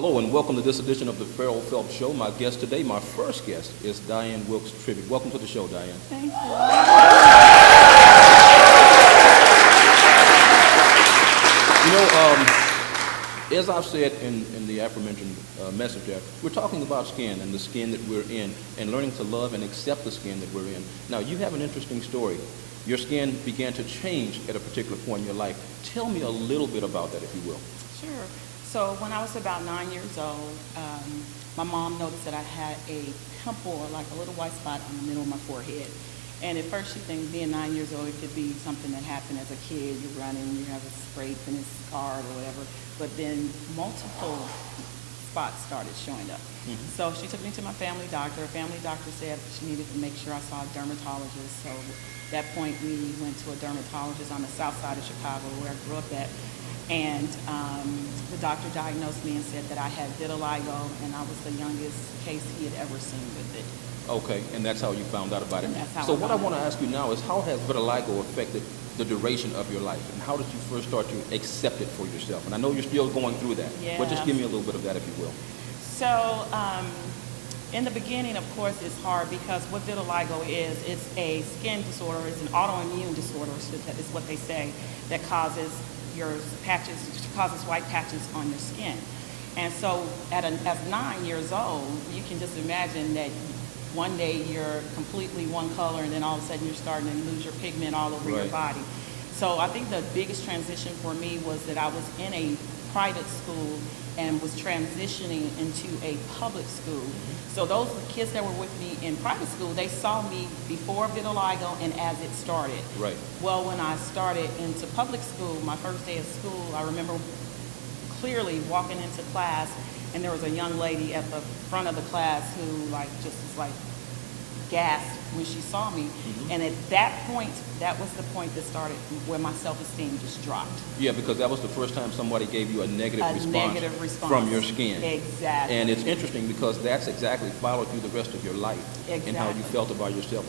Hello and welcome to this edition of the Ferrell Phelps Show. My guest today, my first guest, is Diane Wilkes Tribute. Welcome to the show, Diane. Thank you. You know, as I've said in the aforementioned message there, we're talking about skin and the skin that we're in and learning to love and accept the skin that we're in. Now, you have an interesting story. Your skin began to change at a particular point in your life. Tell me a little bit about that, if you will. Sure. So when I was about 9 years old, my mom noticed that I had a pimple, or like a little white spot on the middle of my forehead. And at first she thinks being 9 years old, it could be something that happened as a kid. You're running, you have a scrape and it's scarred or whatever. But then multiple spots started showing up. Mm-hmm. So she took me to my family doctor. A family doctor said she needed to make sure I saw a dermatologist. So at that point, we went to a dermatologist on the south side of Chicago, where I grew up at. And the doctor diagnosed me and said that I had vitiligo, and I was the youngest case he had ever seen with it. Okay, and that's how you found out about it. So what I want to ask you now is, how has vitiligo affected the duration of your life, and how did you first start to accept it for yourself? And I know you're still going through that, but just give me a little bit of that, if you will. So in the beginning, of course, it's hard because what vitiligo is, it's a skin disorder, it's an autoimmune disorder, is what they say, that causes white patches on your skin. And so at 9 years old, you can just imagine that one day you're completely one color, and then all of a sudden you're starting to lose your pigment all over your body. So I think the biggest transition for me was that I was in a private school and was transitioning into a public school. So those kids that were with me in private school, they saw me before vitiligo and as it started. Right. Well, when I started into public school, my first day of school, I remember clearly walking into class, and there was a young lady at the front of the class who just gasped when she saw me. Mm-hmm. And at that point, that was the point that started where my self-esteem just dropped. Yeah, because that was the first time somebody gave you a negative response from your skin. Exactly. And it's interesting because that's exactly followed through the rest of your life. Exactly. And how you felt about yourself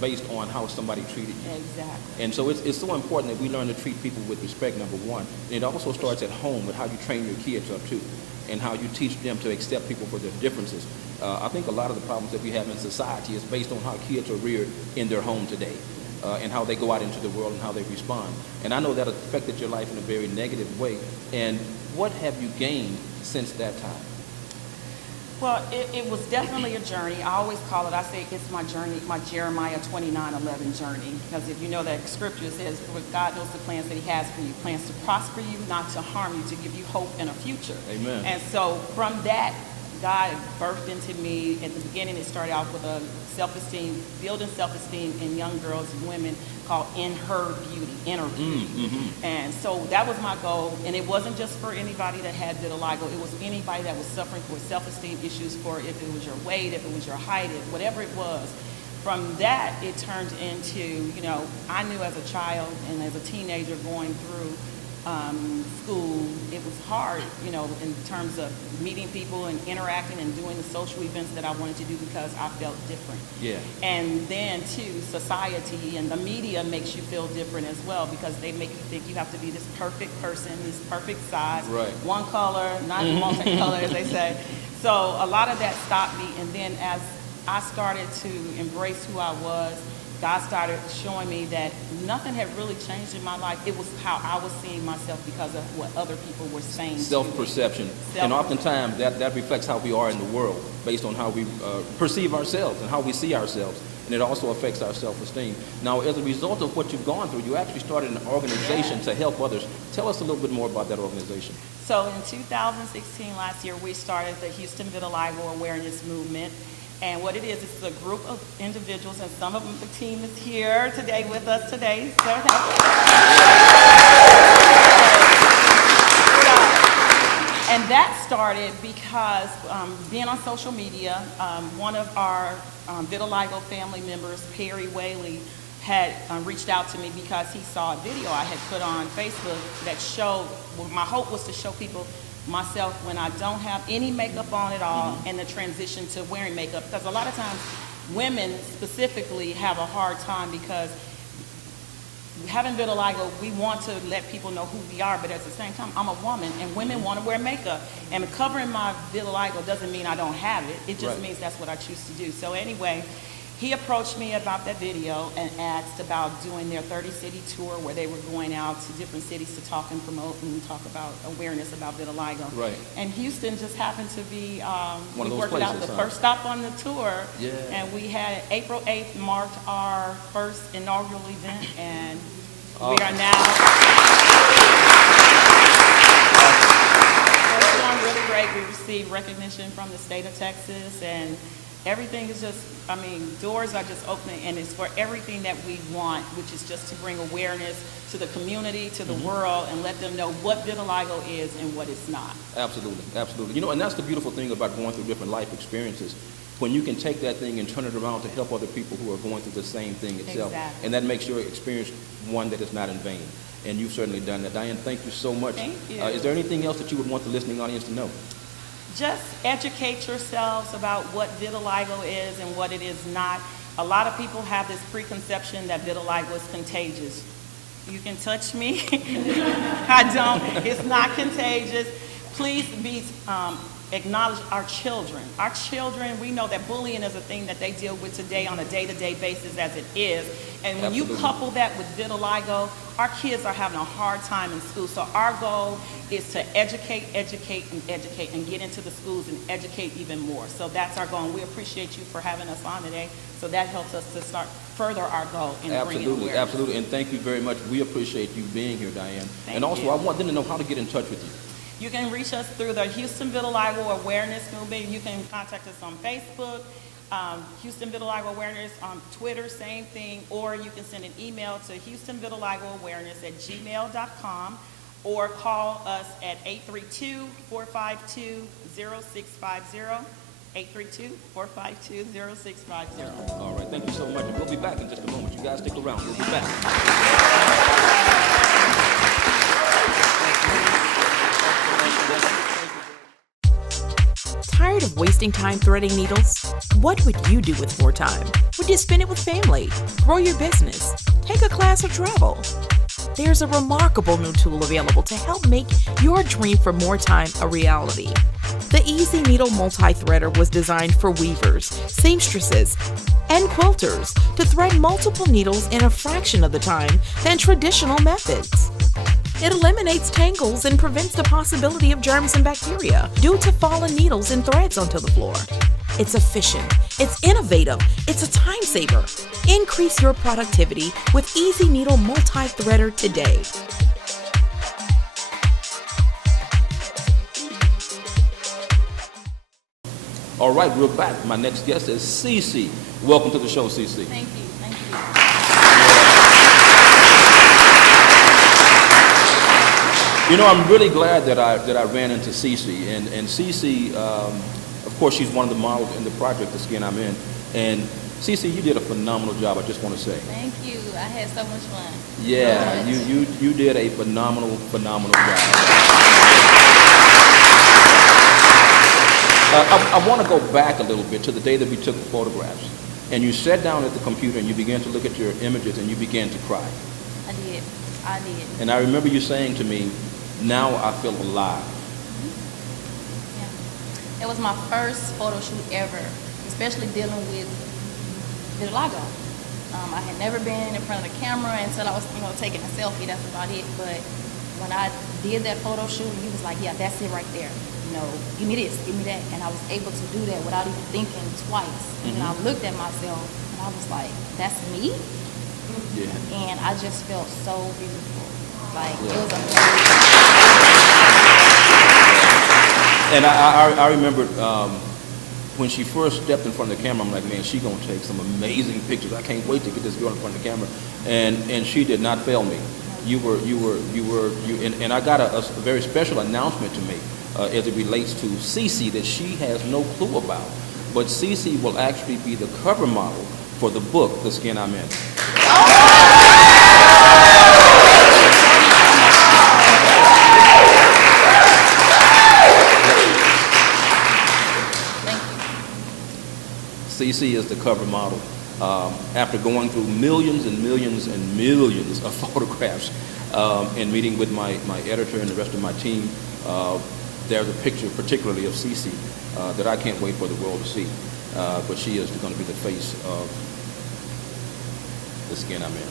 based on how somebody treated you. Exactly. And so it's so important that we learn to treat people with respect, number one. And it also starts at home with how you train your kids up too, and how you teach them to accept people for their differences. I think a lot of the problems that we have in society is based on how kids are reared in their home today, and how they go out into the world and how they respond. And I know that affected your life in a very negative way. And what have you gained since that time? Well, it was definitely a journey. I always call it, I say it's my journey, my Jeremiah 29:11 journey. Because if you know that scripture, it says, for God knows the plans that he has for you, plans to prosper you, not to harm you, to give you hope and a future. Amen. And so from that, God birthed into me. At the beginning, it started out with a self-esteem, building self-esteem in young girls and women, called In Her Beauty, Inner Beauty. Mm-hmm. And so that was my goal. And it wasn't just for anybody that had vitiligo. It was anybody that was suffering with self-esteem issues, for if it was your weight, if it was your height, whatever it was. From that, it turned into, I knew as a child and as a teenager going through school, it was hard, in terms of meeting people and interacting and doing the social events that I wanted to do because I felt different. Yeah. And then too, society and the media makes you feel different as well, because they make you think you have to be this perfect person, this perfect size, one color, not multicolor, as they say. So a lot of that stopped me, and then as I started to embrace who I was, God started showing me that nothing had really changed in my life. It was how I was seeing myself because of what other people were saying. Self-perception. And oftentimes that reflects how we are in the world, based on how we perceive ourselves and how we see ourselves. And it also affects our self-esteem. Now, as a result of what you've gone through, you actually started an organization to help others. Tell us a little bit more about that organization. So in 2016, last year, we started the Houston Vitiligo Awareness Movement. And what it is, it's a group of individuals, and some of them, the team is here today with us today. So, and that started because being on social media, one of our vitiligo family members, Perry Whaley, had reached out to me because he saw a video I had put on Facebook that showed, my hope was to show people myself when I don't have any makeup on at all, and the transition to wearing makeup, because a lot of times women specifically have a hard time because having vitiligo, we want to let people know who we are, but at the same time, I'm a woman, and women want to wear makeup. And covering my vitiligo doesn't mean I don't have it. It just means that's what I choose to do. So anyway, he approached me about that video and asked about doing their 30-city tour where they were going out to different cities to talk and promote and talk about awareness about vitiligo. Right. And Houston just happened to be, one of we those worked out places, the huh? first stop on the tour. Yeah. And we had April 8th marked our first inaugural event, and we Awesome. are now. So it's going really great. We received recognition from the state of Texas, and everything is just, I mean, doors are just opening, and it's for everything that we want, which is just to bring awareness to the community, to the world, and let them know what vitiligo is and what it's not. Absolutely, absolutely. You know, and that's the beautiful thing about going through different life experiences. When you can take that thing and turn it around to help other people who are going through the same thing itself. Exactly. And that makes your experience one that is not in vain. And you've certainly done that. Diane, thank you so much. Thank you. Is there anything else that you would want the listening audience to know? Just educate yourselves about what vitiligo is and what it is not. A lot of people have this preconception that vitiligo is contagious. You can touch me. I don't. It's not contagious. Please be acknowledge our children. Our children, we know that bullying is a thing that they deal with today on a day-to-day basis as it is. And when Absolutely. you couple that with vitiligo, our kids are having a hard time in school. So our goal is to educate, and get into the schools and educate even more. So that's our goal. And we appreciate you for having us on today. So that helps us to start further our goal in bringing Absolutely, awareness. absolutely. And thank you very much. We appreciate you being here, Diane. Thank and also, you. I want them to know how to get in touch with you. You can reach us through the Houston Vitiligo Awareness Movement. You can contact us on Facebook, Houston Vitiligo Awareness, on Twitter, same thing, or you can send an email to houstonvitiligoawareness@gmail.com or call us at 832-452-0650, 832-452-0650. All right, thank you so much. And we'll be back in just a moment. You guys stick around. We'll be back. Tired of wasting time threading needles? What would you do with more time? Would you spend it with family, grow your business, take a class, or travel? There's a remarkable new tool available to help make your dream for more time a reality. The Easy Needle Multi-Threader was designed for weavers, seamstresses, and quilters to thread multiple needles in a fraction of the time than traditional methods. It eliminates tangles and prevents the possibility of germs and bacteria due to fallen needles and threads onto the floor. It's efficient, it's innovative, it's a time saver. Increase your productivity with Easy Needle Multi-Threader today. All right, we're back. My next guest is Cece. Welcome to the show, Cece. Thank you. Thank you. You know, I'm really glad that I ran into Cece, and Cece, of course, she's one of the models in the project, The Skin I'm In, and Cece, you did a phenomenal job, I just want to say. Thank you. I had so much fun. Yeah, So much. you did a phenomenal job. I want to go back a little bit to the day that we took the photographs, and you sat down at the computer and you began to look at your images and you began to cry. I did. And I remember you saying to me, "Now I feel alive." Yeah. It was my first photo shoot ever, especially dealing with vitiligo. I had never been in front of the camera until I was, taking a selfie. That's about it. But when I did that photo shoot, he was like, "Yeah, that's it right there. Give me this, give me that." And I was able to do that without even thinking twice. And then I looked at myself and I was like, "That's me?" Yeah. And I just felt so beautiful. Like, Yeah. it was amazing. And I remember when she first stepped in front of the camera, I'm like, man, she's gonna take some amazing pictures. I can't wait to get this girl in front of the camera. And she did not fail me. And I got a very special announcement to make as it relates to Cece that she has no clue about. But Cece will actually be the cover model for the book, The Skin I'm In. Cece is the cover model After going through millions and millions and millions of photographs and meeting with my editor and the rest of my team, there's a picture particularly of Cece that I can't wait for the world to see. But she is going to be the face of the skin I'm in.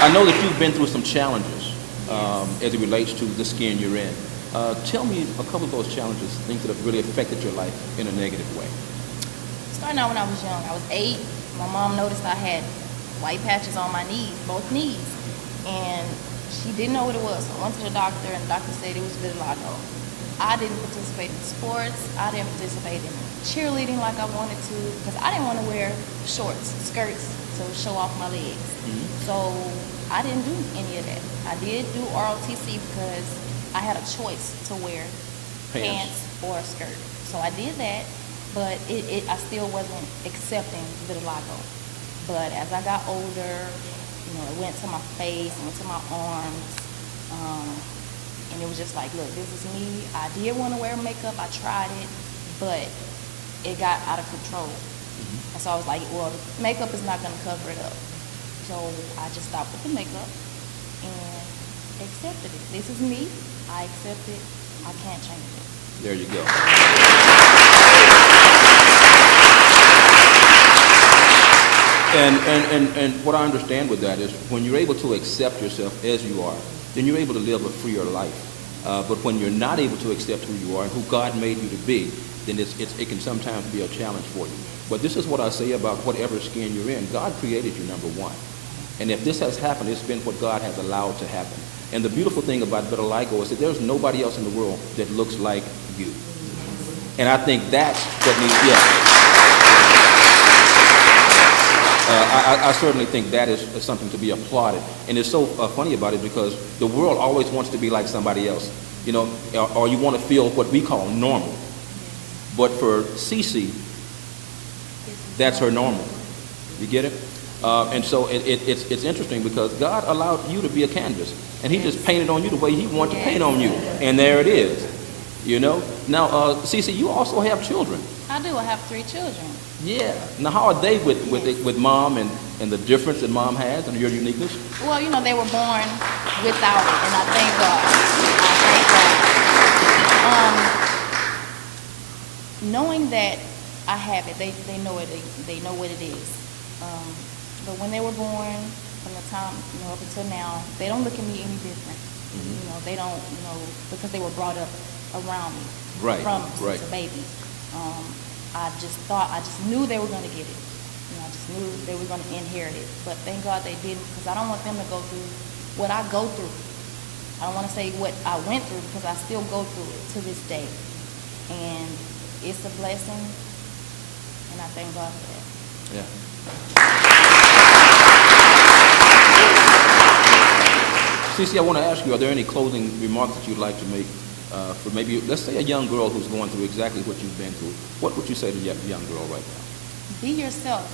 I know that you've been through some challenges as it relates to the skin you're in. Tell me a couple of those challenges, things that have really affected your life in a negative way. Starting out when I was young, I was 8. My mom noticed I had white patches on my knees, both knees, and she didn't know what it was. So I went to the doctor, and the doctor said it was vitiligo. I didn't participate in sports. I didn't participate in cheerleading like I wanted to because I didn't want to wear shorts, skirts to show off my legs. So I didn't do any of that. I did do ROTC because I had a choice to wear pants or a skirt. So I did that, but I still wasn't accepting vitiligo. But as I got older, it went to my face, it went to my arms, and it was just like, look, this is me. I did want to wear makeup. I tried it, but it got out of control. And so I was like, well, the makeup is not going to cover it up. So I just stopped with the makeup and accepted it. This is me. I accept it. I can't change it. There you go. And what I understand with that is when you're able to accept yourself as you are, then you're able to live a freer life. But when you're not able to accept who you are and who God made you to be, then it can sometimes be a challenge for you. But this is what I say about whatever skin you're in. God created you, number one. And if this has happened, it's been what God has allowed to happen. And the beautiful thing about vitiligo is that there's nobody else in the world that looks like you. And I think that's what needs, I certainly think that is something to be applauded. And it's so funny about it because the world always wants to be like somebody else, or you want to feel what we call normal. But for Cece, that's her normal. You get it? And so it's interesting because God allowed you to be a canvas. And he just painted on you the way he wanted to paint on you. And there it is. Now, Cece, you also have children. I do. I have 3 children. Yeah. Now, how are they with mom and the difference that mom has and your uniqueness? Well, they were born without it, and I thank God. Knowing that I have it, they know it. They know what it is. But when they were born, from the time up until now, they don't look at me any different. They don't because they were brought up around me. Right. Since a baby. I just knew they were going to get it. I just knew they were going to inherit it. But thank God they didn't, because I don't want them to go through what I go through. I don't want to say what I went through because I still go through it to this day. And it's a blessing, and I thank God for that. Yeah. Cece, I want to ask you, are there any closing remarks that you'd like to make for maybe, let's say, a young girl who's going through exactly what you've been through? What would you say to a young girl right now? Be yourself.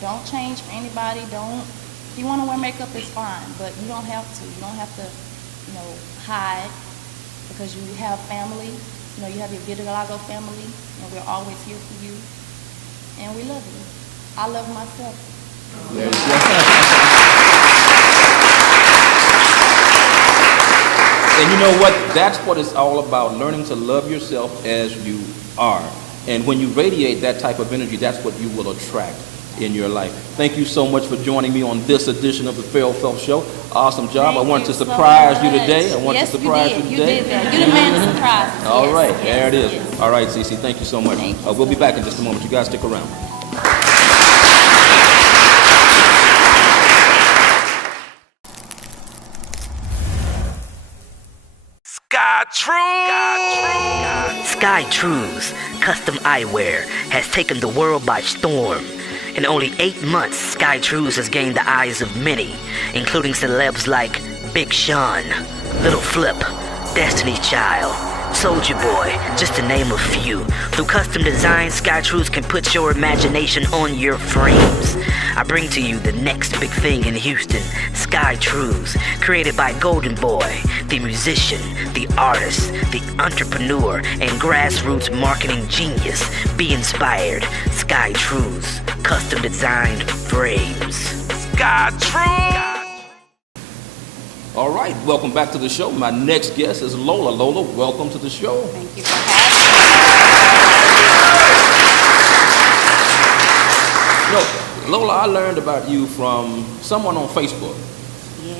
Don't change for anybody. If you want to wear makeup, it's fine, but you don't have to. You don't have to, hide because you have family. You have your vitiligo family, and we're always here for you, and we love you. I love myself. There you go. And you know what? That's what it's all about, learning to love yourself as you are. And when you radiate that type of energy, that's what you will attract in your life. Thank you so much for joining me on this edition of the Ferrell Phelps Show. Awesome job. Thank I wanted to so surprise you much. today. I wanted Yes, to surprise you you today. did that. You're the man of surprises. All right, Yes, there it is. yes. All right, Cece, thank you so much. Thank you We'll be so back in much. just a moment. You guys stick around. Sky Trues Custom Eyewear has taken the world by storm. In only 8 months, Sky Trues has gained the eyes of many, including celebs like Big Sean, Little Flip, Destiny Child, Soldier Boy, just to name a few. Through custom design, SkyTruths can put your imagination on your frames. I bring to you the next big thing in Houston, SkyTruths, created by Golden Boy, the musician, the artist, the entrepreneur, and grassroots marketing genius. Be inspired. SkyTruths, custom designed frames. SkyTruths! All right, welcome back to the show. My next guest is Lola. Lola, welcome to the show. Thank you for having me. No, Lola, I learned about you from someone on Facebook. Yeah.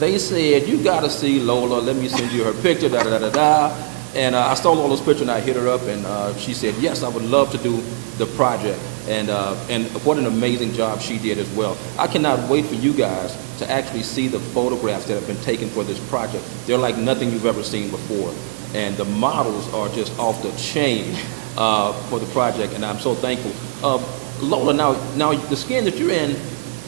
They said, you got to see Lola. Let me send you her picture, da-da-da-da-da. And I saw Lola's picture, and I hit her up, and she said, yes, I would love to do the project. And what an amazing job she did as well. I cannot wait for you guys to actually see the photographs that have been taken for this project. They're like nothing you've ever seen before. And the models are just off the chain for the project, and I'm so thankful. Lola, now the skin that you're in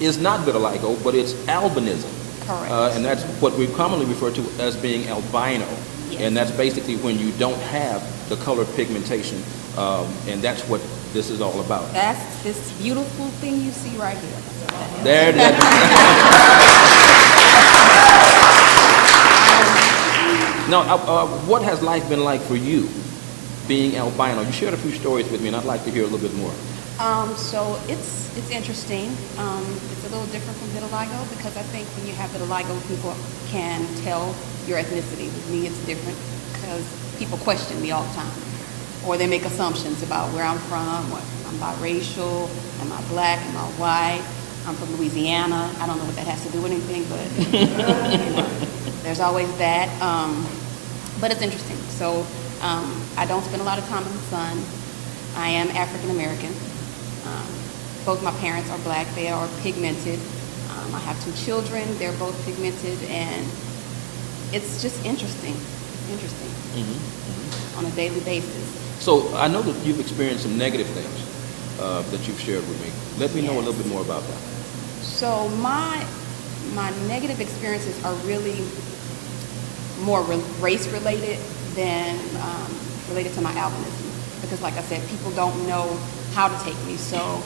is not vitiligo, but it's albinism. Correct. And that's what we commonly refer to as being albino. Yes. And that's basically when you don't have the color pigmentation, and that's what this is all about. That's this beautiful thing you see right here. There it is. Now, what has life been like for you, being albino? You shared a few stories with me, and I'd like to hear a little bit more. So it's interesting. It's a little different from vitiligo because I think when you have vitiligo, people can tell your ethnicity. With me, it's different because people question me all the time, or they make assumptions about where I'm from. What I'm biracial, am I black, am I white? I'm from Louisiana. I don't know what that has to do with anything, but you know, there's always that. But it's interesting. So I don't spend a lot of time in the sun. I am African American. Both my parents are black. They are pigmented. I have 2 children. They're both pigmented, and it's just interesting. It's interesting on a daily basis. So I know that you've experienced some negative things that you've shared with me. Let me know a little bit more about that. So my negative experiences are really more race related than related to my albinism, because like I said, people don't know how to take me. So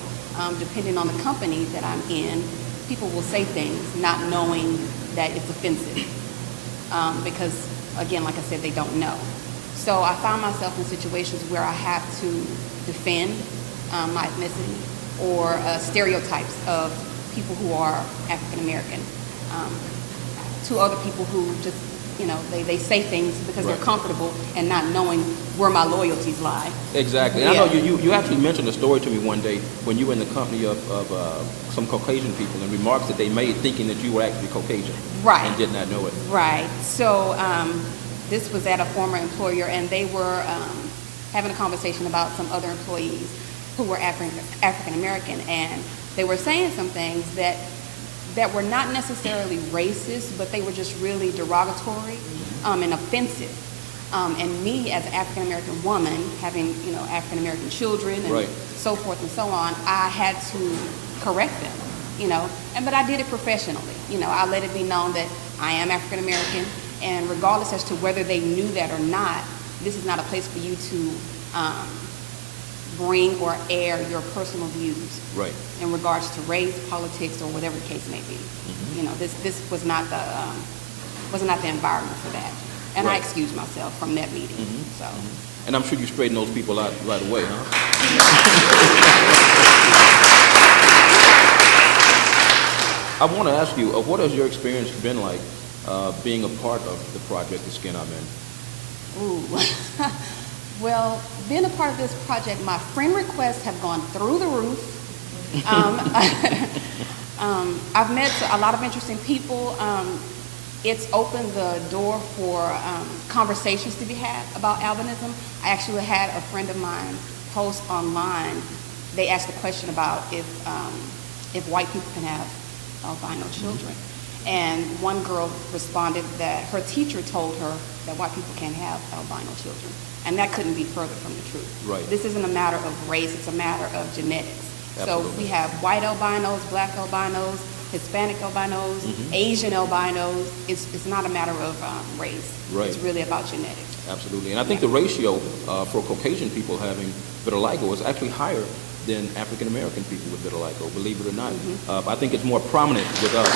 depending on the company that I'm in, people will say things not knowing that it's offensive, because again, like I said, they don't know. So I found myself in situations where I have to defend my ethnicity or stereotypes of people who are African American to other people who just, you know, they say things because they're comfortable and not knowing where my loyalties lie. Exactly. And I know you actually mentioned a story to me one day when you were in the company of some Caucasian people and remarks that they made thinking that you were actually Caucasian. Right. And did not know it. Right. So this was at a former employer, and they were having a conversation about some other employees who were African American, and they were saying some things that were not necessarily racist, but they were just really derogatory and offensive. And me, as an African American woman, having, you know, African American children and so forth and so on, I had to correct them, you know. But I did it professionally. You know, I let it be known that I am African American, and regardless as to whether they knew that or not, this is not a place for you to bring or air your personal views in regards to race, politics, or whatever the case may be. You know, this was not the environment for that, and I excused myself from that meeting. So, and I'm sure you straightened those people out right away, huh? I want to ask you, what has your experience been like being a part of the project, The Skin I'm In? Ooh. Well, being a part of this project, my friend requests have gone through the roof. I've met a lot of interesting people. It's opened the door for conversations to be had about albinism. I actually had a friend of mine post online. They asked a question about if white people can have albino children. And one girl responded that her teacher told her that white people can't have albino children. And that couldn't be further from the truth. Right. This isn't a matter of race, it's a matter of genetics. Absolutely. So we have white albinos, black albinos, Hispanic albinos, Asian albinos. It's not a matter of race. Right. It's really about genetics. Absolutely. And I think the ratio for Caucasian people having vitiligo is actually higher than African American people with vitiligo, believe it or not. I think it's more prominent with us.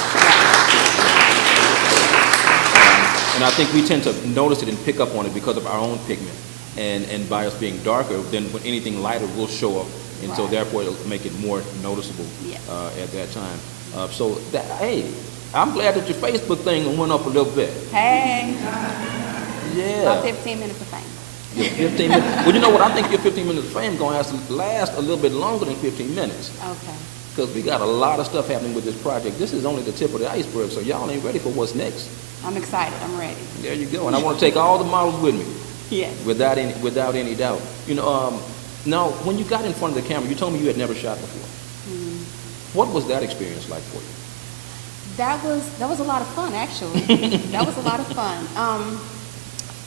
And I think we tend to notice it and pick up on it because of our own pigment. And by us being darker, then when anything lighter will show up. And so therefore it'll make it more noticeable at that time. Hey, I'm glad that your Facebook thing went up a little bit. Hey. Yeah. About 15 minutes of fame. Yeah, 15 minutes. Well, you know what? I think your 15 minutes of fame going to have to last a little bit longer than 15 minutes. Okay. Because we got a lot of stuff happening with this project. This is only the tip of the iceberg, so y'all ain't ready for what's next. I'm excited. I'm ready. There you go. And I want to take all the models with me. Yes. Without any doubt. You know, now, when you got in front of the camera, you told me you had never shot before. What was that experience like for you? That was a lot of fun, actually. That was a lot of fun.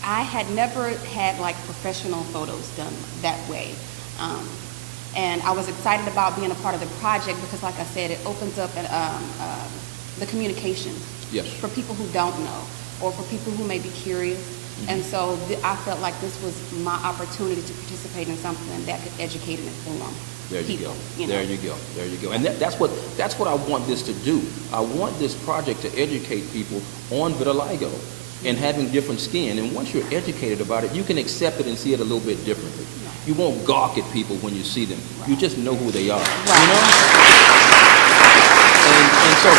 I had never had like professional photos done that way. And I was excited about being a part of the project because, like I said, it opens up the communication for people who don't know or for people who may be curious. And so I felt like this was my opportunity to participate in something that could educate and inform people. There you go. And that's what I want this to do. I want this project to educate people on vitiligo and having different skin. And once you're educated about it, you can accept it and see it a little bit differently. You won't gawk at people when you see them. You just know who they are. You know? And so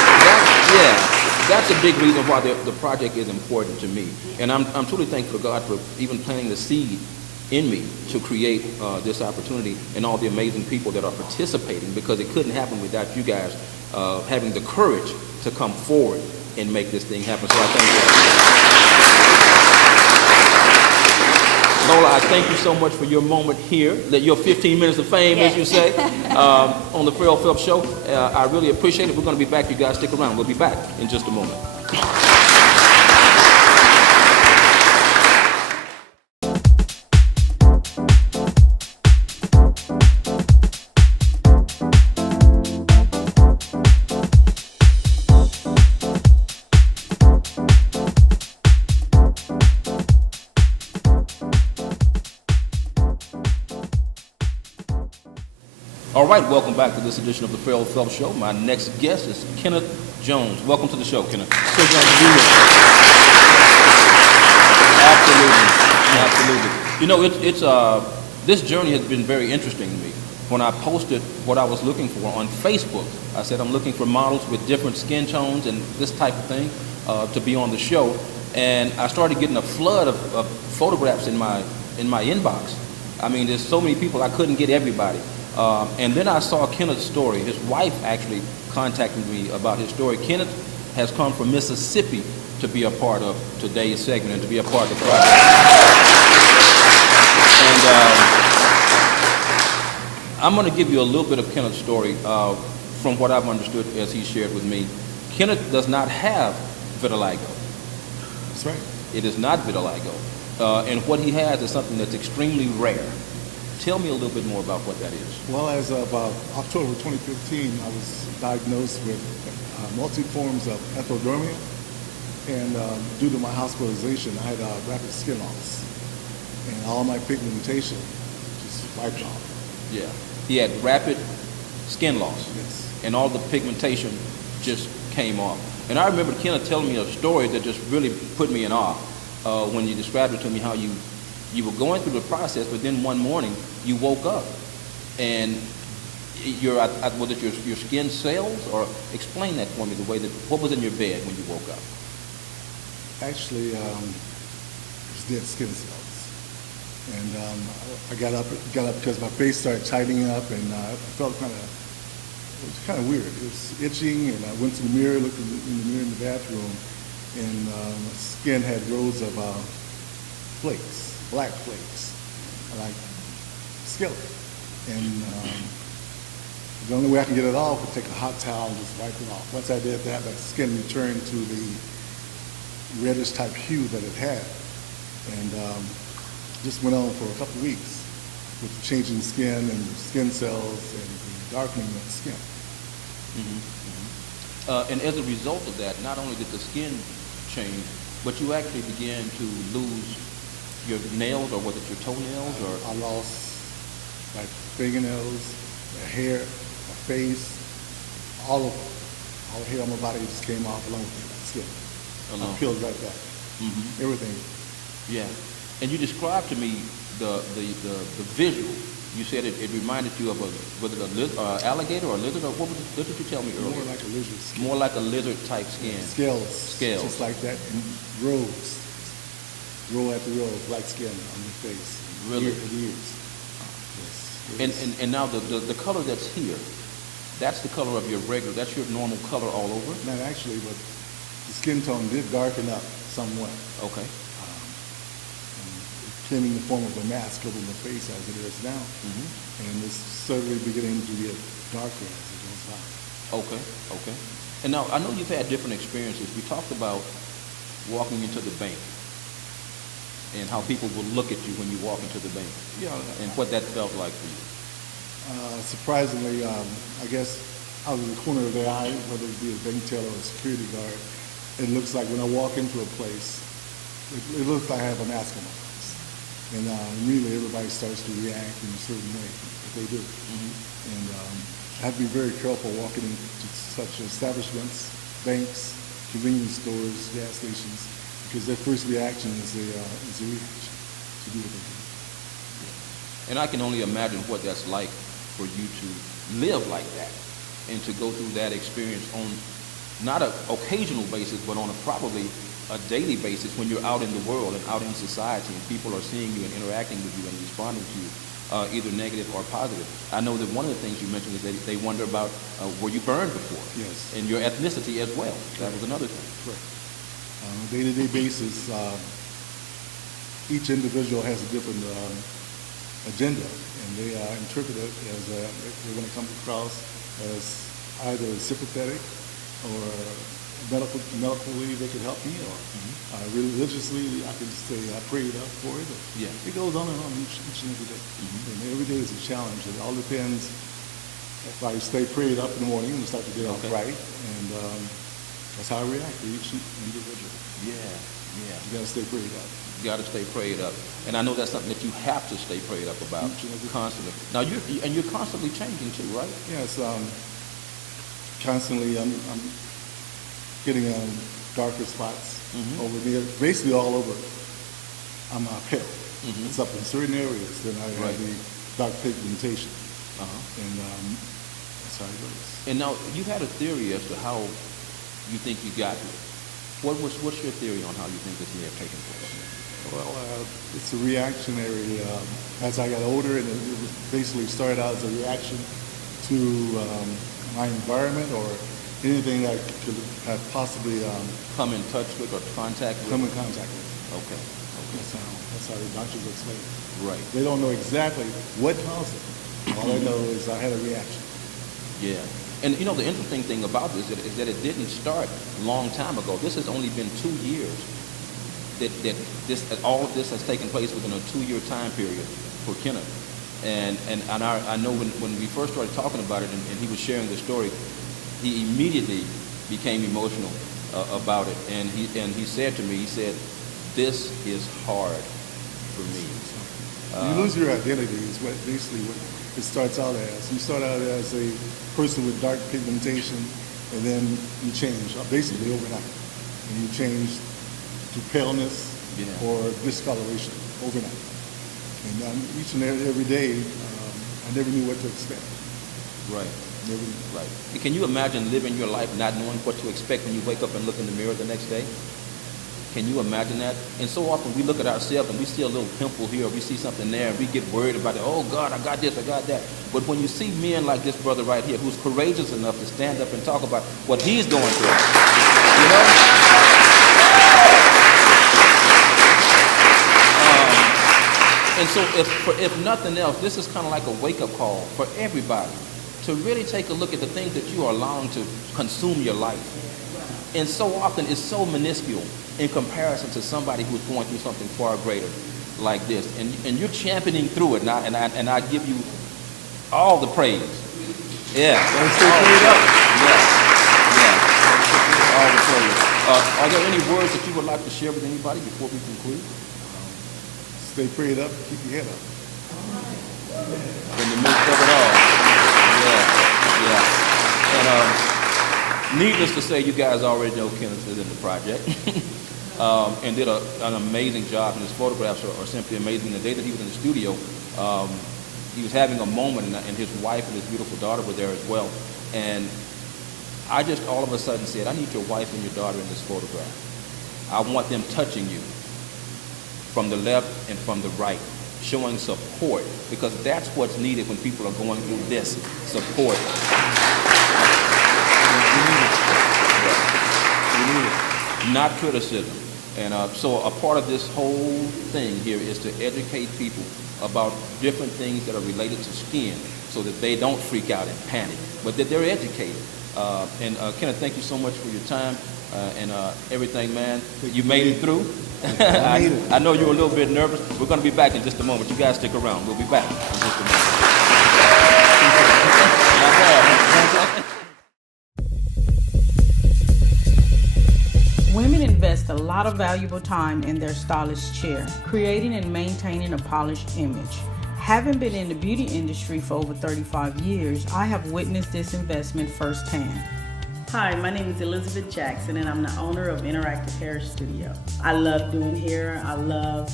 that's a big reason why the project is important to me. And I'm truly thankful to God for even planting the seed in me to create this opportunity and all the amazing people that are participating, because it couldn't happen without you guys having the courage to come forward and make this thing happen. So I thank you. Lola, I thank you so much for your moment here, your 15 minutes of fame, as you say, on the Ferrell Phelps Show. I really appreciate it. We're going to be back. You guys stick around. We'll be back in just a moment. All right, welcome back to this edition of the Ferrell Phelps Show. My next guest is Kenneth Jones. Welcome to the show, Kenneth. So glad to be here. Absolutely. You know, this journey has been very interesting to me. When I posted what I was looking for on Facebook, I said I'm looking for models with different skin tones and this type of thing to be on the show. And I started getting a flood of photographs in my inbox. I mean, there's so many people, I couldn't get everybody. And then I saw Kenneth's story. His wife actually contacted me about his story. Kenneth has come from Mississippi to be a part of today's segment and to be a part of the project. And I'm going to give you a little bit of Kenneth's story from what I've understood as he shared with me. Kenneth does not have vitiligo. That's right. It is not vitiligo. And what he has is something that's extremely rare. Tell me a little bit more about what that is. Well, as of October 2015, I was diagnosed with multi-forms of ectodermia, and due to my hospitalization, I had rapid skin loss, and all my pigmentation just wiped off. Yeah, he had rapid skin loss. Yes. And all the pigmentation just came off. And I remember Kenneth telling me a story that just really put me in awe when you described it to me, how you were going through the process, but then one morning you woke up and was it your skin cells? Or explain that for me, the way that, what was in your bed when you woke up? Actually, it was dead skin cells. And I got up because my face started tightening up, and I felt it was kind of weird. It was itching, and I went to the mirror, looked in the mirror in the bathroom, and my skin had rows of flakes. Black flakes, like skillet. And the only way I can get it off was take a hot towel and just wipe it off. Once I did that, my skin returned to the reddish type hue that it had. And just went on for a couple of weeks with changing skin and skin cells and the darkening of the skin. And as a result of that, not only did the skin change, but you actually began to lose your nails, or was it your toenails, or? I lost my fingernails, my hair, my face, all of all the hair on my body just came off along with the skin. I peeled right back. Mm-hmm. Everything. Yeah. And you described to me the visual. You said it reminded you of was it alligator or a lizard, or what did you tell me earlier? More like a lizard skin. More like a lizard type skin. Scales. Scales. Just like that. And rows. Row after row of black skin on your face. Really? And ears. Yes. And now the color that's here, that's the color of your regular, that's your normal color all over? Not actually, but the skin tone did darken up somewhat. Okay. And it came in the form of a mask over my face as it is now. Mm-hmm. And it's slowly beginning to get darker as it goes by. Okay, okay. And now, I know you've had different experiences. We talked about walking into the bank and how people will look at you when you walk into the bank, and what that felt like for you. Surprisingly, I guess out of the corner of their eye, whether it be a bank teller or a security guard, it looks like when I walk into a place, it looks like I have a mask on my face. And immediately everybody starts to react in a certain way, if they do. Mm-hmm. And I have to be very careful walking into such establishments, banks, convenience stores, gas stations, because their first reaction is a reaction to do what they do. And I can only imagine what that's like for you to live like that and to go through that experience on not an occasional basis, but on probably a daily basis when you're out in the world and out in society and people are seeing you and interacting with you and responding to you, either negative or positive. I know that one of the things you mentioned is that they wonder about were you burned before? Yes. And your ethnicity as well. That was another thing. Correct. On a day-to-day basis, each individual has a different agenda, and they interpret it as they're going to come across as either sympathetic or medically they can help me, or religiously I can say I prayed up for it. Yeah. It goes on and on each and every day. And every day is a challenge. It all depends if I stay prayed up in the morning and start the day off right, and that's how I react to each individual. Yeah, yeah. You gotta stay prayed up. You got to stay prayed up, and I know that's something that you have to stay prayed up about constantly. Now you're constantly changing too, right? Yes, constantly. I'm getting darker spots over there, basically all over. I'm pale. It's up in certain areas. Then I have the dark pigmentation, and that's how it goes. And now you had a theory as to how you think you got here. What's your theory on how you think this may have taken place? Well, it's a reactionary. As I got older, and it was basically started out as a reaction to my environment or anything that could have possibly Come in touch with or contact with? come in contact with. Okay. That's how the doctors explain it. Right. They don't know exactly what caused it. All I know is I had a reaction. Yeah. And you know, the interesting thing about this is that it didn't start a long time ago. This has only been 2 years that all of this has taken place within a 2-year time period for Kenneth. And I know when we first started talking about it and he was sharing the story, he immediately became emotional about it. And he said to me, he said, "This is hard for me." You lose your identity is what basically what it starts out as. You start out as a person with dark pigmentation, and then you change basically overnight. And you change to paleness or discoloration overnight. And each and every day, I never knew what to expect. Right. Never knew. Right. And can you imagine living your life not knowing what to expect when you wake up and look in the mirror the next day? Can you imagine that? And so often we look at ourselves and we see a little pimple here, or we see something there, and we get worried about it. Oh God, I got this, I got that. But when you see men like this brother right here, who's courageous enough to stand up and talk about what he's going through, you know? And so if nothing else, this is kind of like a wake-up call for everybody to really take a look at the things that you are allowing to consume your life. And so often it's so minuscule in comparison to somebody who's going through something far greater like this. And you're championing through it now, and I give you all the praise. Yeah. Don't stay prayed up. Yeah. Yeah. all the praise. Are there any words that you would like to share with anybody before we conclude? Stay prayed up, keep your head up. In the midst of it all. Yeah. And needless to say, you guys already know Kenneth is in the project. And did an amazing job, and his photographs are simply amazing. The day that he was in the studio, he was having a moment, and his wife and his beautiful daughter were there as well. And I just all of a sudden said, I need your wife and your daughter in this photograph. I want them touching you from the left and from the right, showing support, because that's what's needed when people are going through this, support. We need it. Not criticism. And so a part of this whole thing here is to educate people about different things that are related to skin so that they don't freak out and panic, but that they're educated. And Kenneth, thank you so much for your time and everything, man. You made it through. I know you were a little bit nervous. We're going to be back in just a moment. You guys stick around. We'll be back in just a moment. Women invest a lot of valuable time in their stylist chair, creating and maintaining a polished image. Having been in the beauty industry for over 35 years, I have witnessed this investment firsthand. Hi, my name is Elizabeth Jackson, and I'm the owner of Interactive Hair Studio. I love doing hair. I love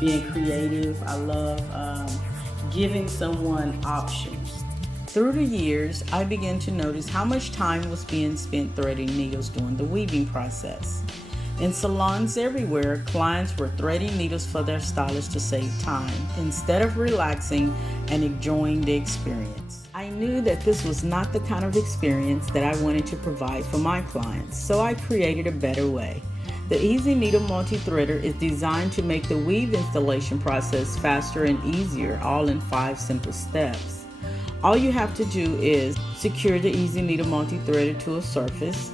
being creative. I love giving someone options. Through the years, I began to notice how much time was being spent threading needles during the weaving process. In salons everywhere, clients were threading needles for their stylists to save time instead of relaxing and enjoying the experience. I knew that this was not the kind of experience that I wanted to provide for my clients, so I created a better way. The Easy Needle Multi-Threader is designed to make the weave installation process faster and easier, all in 5 simple steps. All you have to do is secure the Easy Needle Multi-Threader to a surface,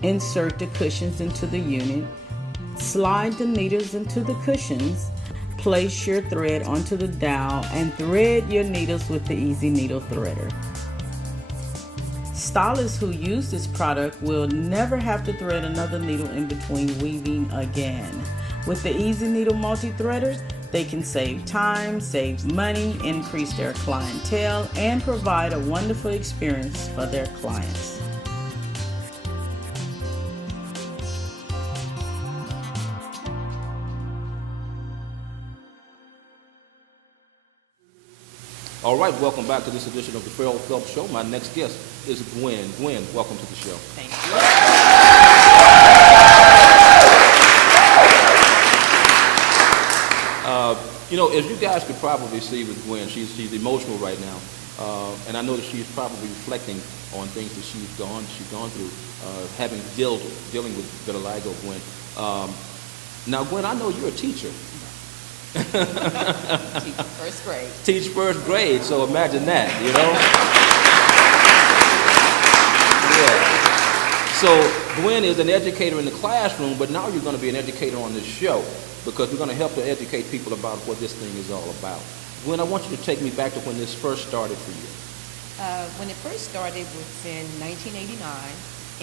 insert the cushions into the unit, slide the needles into the cushions, place your thread onto the dowel, and thread your needles with the Easy Needle Threader. Stylists who use this product will never have to thread another needle in between weaving again. With the Easy Needle Multi-Threader, they can save time, save money, increase their clientele, and provide a wonderful experience for their clients. All right, welcome back to this edition of the Ferrell Phelps Show. My next guest is Gwen. Gwen, welcome to the show. Thank you. You know, as you guys could probably see with Gwen, she's emotional right now, and I know that she's probably reflecting on things that she's gone through, dealing with vitiligo. Gwen, now Gwen, I know you're a teacher. Teach first grade. Teach first grade, so imagine that, you know. Yeah. So Gwen is an educator in the classroom, but now you're going to be an educator on this show, because we're going to help to educate people about what this thing is all about. Gwen, I want you to take me back to when this first started for you. When it first started was in 1989,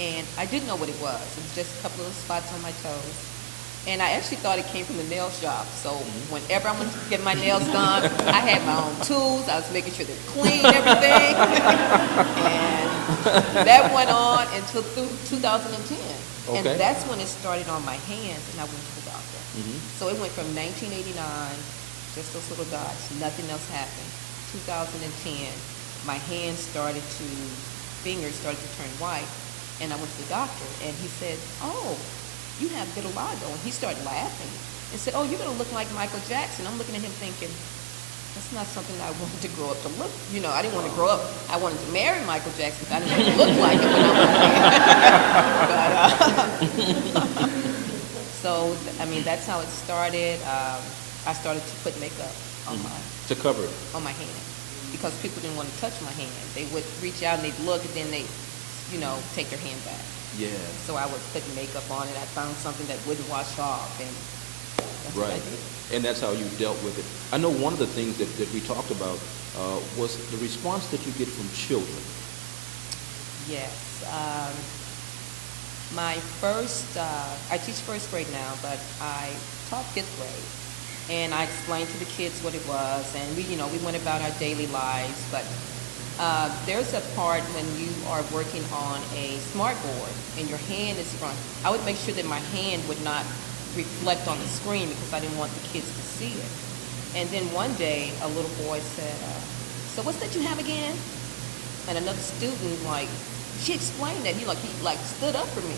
and I didn't know what it was. It was just a couple of spots on my toes. And I actually thought it came from the nail shop. So whenever I went to get my nails done, I had my own tools. I was making sure they're clean and everything. And that went on until 2010. Okay. And that's when it started on my hands, and I went to the doctor. Mm-hmm. So it went from 1989, just those little dots, nothing else happened. 2010, my fingers started to turn white, and I went to the doctor, and he said, "Oh, you have vitiligo." And he started laughing and said, "Oh, you're going to look like Michael Jackson." I'm looking at him thinking, that's not something I wanted to grow up to look. You know, I didn't want to grow up. I wanted to marry Michael Jackson, but I didn't want to look like him when I was there. So, I mean, that's how it started. I started to put makeup on To cover it. on my hand, because people didn't want to touch my hand. They would reach out and they'd look, and then they, take their hand back. Yeah. So I would put makeup on it. I found something that wouldn't wash off, and that's what I Right. did. And that's how you dealt with it. I know one of the things that we talked about was the response that you get from children. Yes. My first, I teach first grade now, but I taught fifth grade. And I explained to the kids what it was, and we went about our daily lives. But there's a part when you are working on a smart board and your hand is front. I would make sure that my hand would not reflect on the screen because I didn't want the kids to see it. And then one day, a little boy said, "So what's that you have again?" And another student, she explained that. He stood up for me.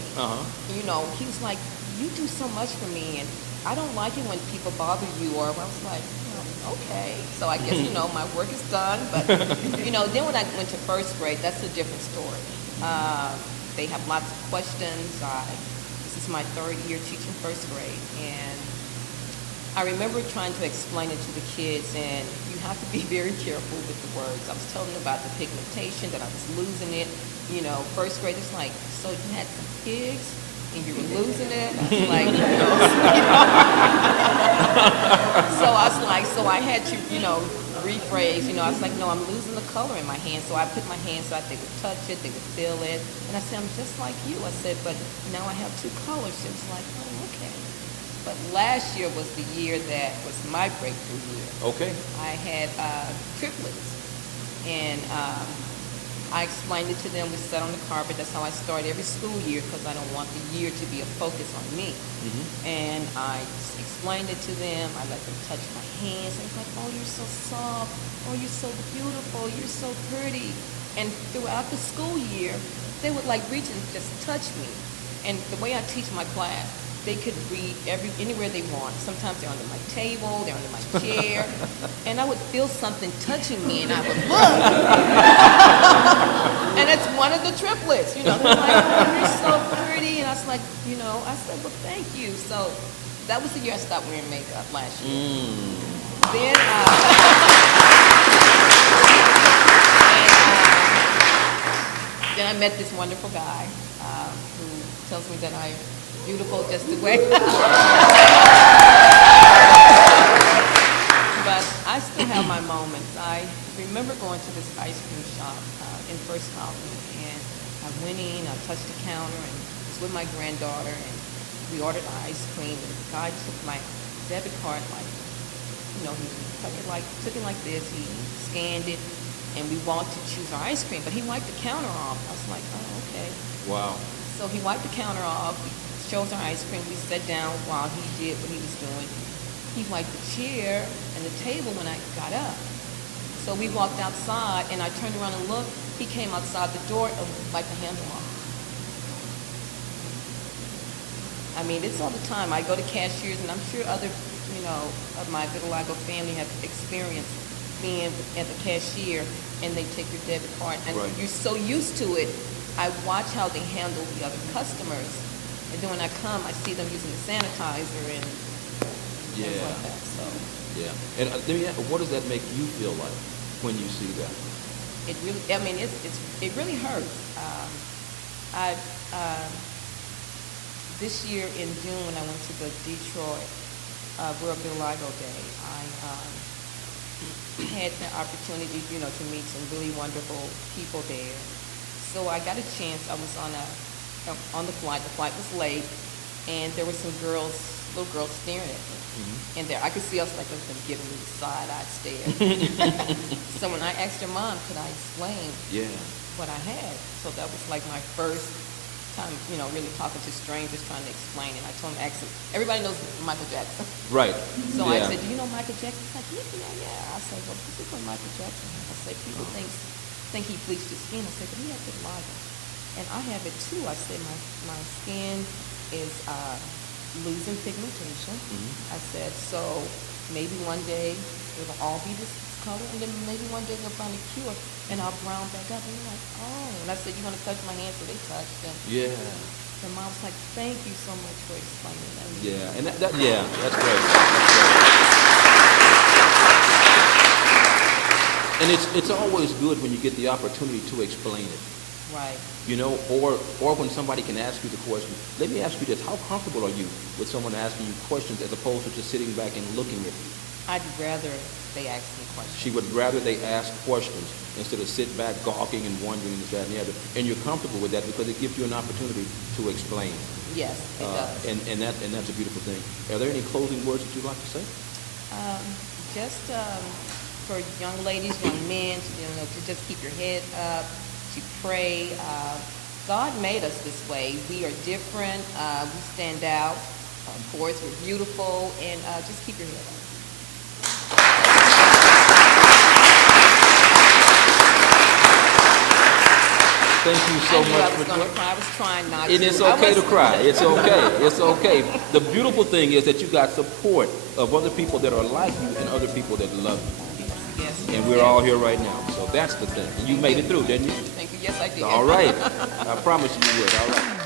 He was like, "You do so much for me, and I don't like it when people bother you." Or I was like, okay. So I guess, my work is done. But, then when I went to first grade, that's a different story. They have lots of questions. This is my third year teaching first grade. And I remember trying to explain it to the kids, and you have to be very careful with the words. I was telling them about the pigmentation, that I was losing it. First grade is like, "So you had some pigs and you were losing it?" I was like, So I was like, so I had to, rephrase. I was like, "No, I'm losing the color in my hand." So I put my hands so they would touch it, they would feel it. And I said, "I'm just like you." I said, "But now I have two colors." It was like, "Oh, okay." But last year was the year that was my breakthrough year. Okay. I had triplets, and I explained it to them. We sat on the carpet. That's how I start every school year because I don't want the year to be a focus on me. And I explained it to them. I let them touch my hands. They was like, "Oh, you're so soft. Oh, you're so beautiful. You're so pretty." And throughout the school year, they would reach and just touch me. And the way I teach my class, they could read anywhere they want. Sometimes they're under my table, they're under my chair, and I would feel something touching me, and I would look. And it's one of the triplets, They're like, "Oh, you're so pretty," and I was like, I said, "Well, thank you." So that was the year I stopped wearing makeup last year. Then, then I met this wonderful guy who tells me that I'm beautiful just the way. But I still have my moments. I remember going to this ice cream shop in First Colony, and I went in, I touched the counter, and was with my granddaughter, and we ordered ice cream, and the guy took my debit card, he took it like this, he scanned it, and we walked to choose our ice cream, but he wiped the counter off. I was like, "Oh, okay." Wow. So he wiped the counter off, he chose our ice cream, we sat down while he did what he was doing. He wiped the chair and the table when I got up. So we walked outside, and I turned around and looked. He came outside the door and wiped the handle off. I mean, it's all the time. I go to cashiers, and I'm sure other, of my Vitiligo family have experienced being at the cashier, and they take your debit card, and you're so used to it. I watch how they handle the other customers, and then when I come, I see them using the sanitizer and things like that. So yeah. And let me ask, what does that make you feel like when you see that? it really, it really hurts. This year in June, when I went to the Detroit World Vitiligo Day, I had the opportunity, to meet some really wonderful people there. So I got a chance. I was on the flight. The flight was late, and there were some little girls staring at me. And there, I could see us like them giving me the side-eye stare. So when I asked her mom, could I explain what I had? So that was like my first time, really talking to strangers, trying to explain it. I told them, everybody knows Michael Jackson. Right. So I said, do you know Michael Jackson? He's like, yeah. I said, well, this is Michael Jackson. I said, people think he bleached his skin. I said, but he has vitiligo. And I have it too. I said, my skin is losing pigmentation. I said, so maybe one day it'll all be this color, and then maybe one day they'll find a cure, and I'll brown back up. And they're like, oh. And I said, you want to touch my hand? So they touched. And the mom was like, thank you so much for explaining that. Yeah, and that's great. And it's always good when you get the opportunity to explain it. Right. Or when somebody can ask you the question. Let me ask you this: how comfortable are you with someone asking you questions as opposed to just sitting back and looking at you? I'd rather they ask me questions. She would rather they ask questions. instead of sit back gawking and wondering this, that, and the other. And you're comfortable with that because it gives you an opportunity to explain. Yes, it does. And that's a beautiful thing. Are there any closing words that you'd like to say? Just for young ladies, young men, to just keep your head up, to pray. God made us this way. We are different. We stand out. Of course, we're beautiful, and just keep your head up. Thank you so much I was for going to cry. I was trying not to. It is okay to cry. It's okay. It's okay. The beautiful thing is that you got support of other people that are like you and other people that love you. Yes. And we're all here right now. So that's the thing. And you made it through, didn't you? Thank you. Yes, I did. All right. I promise you would. All right.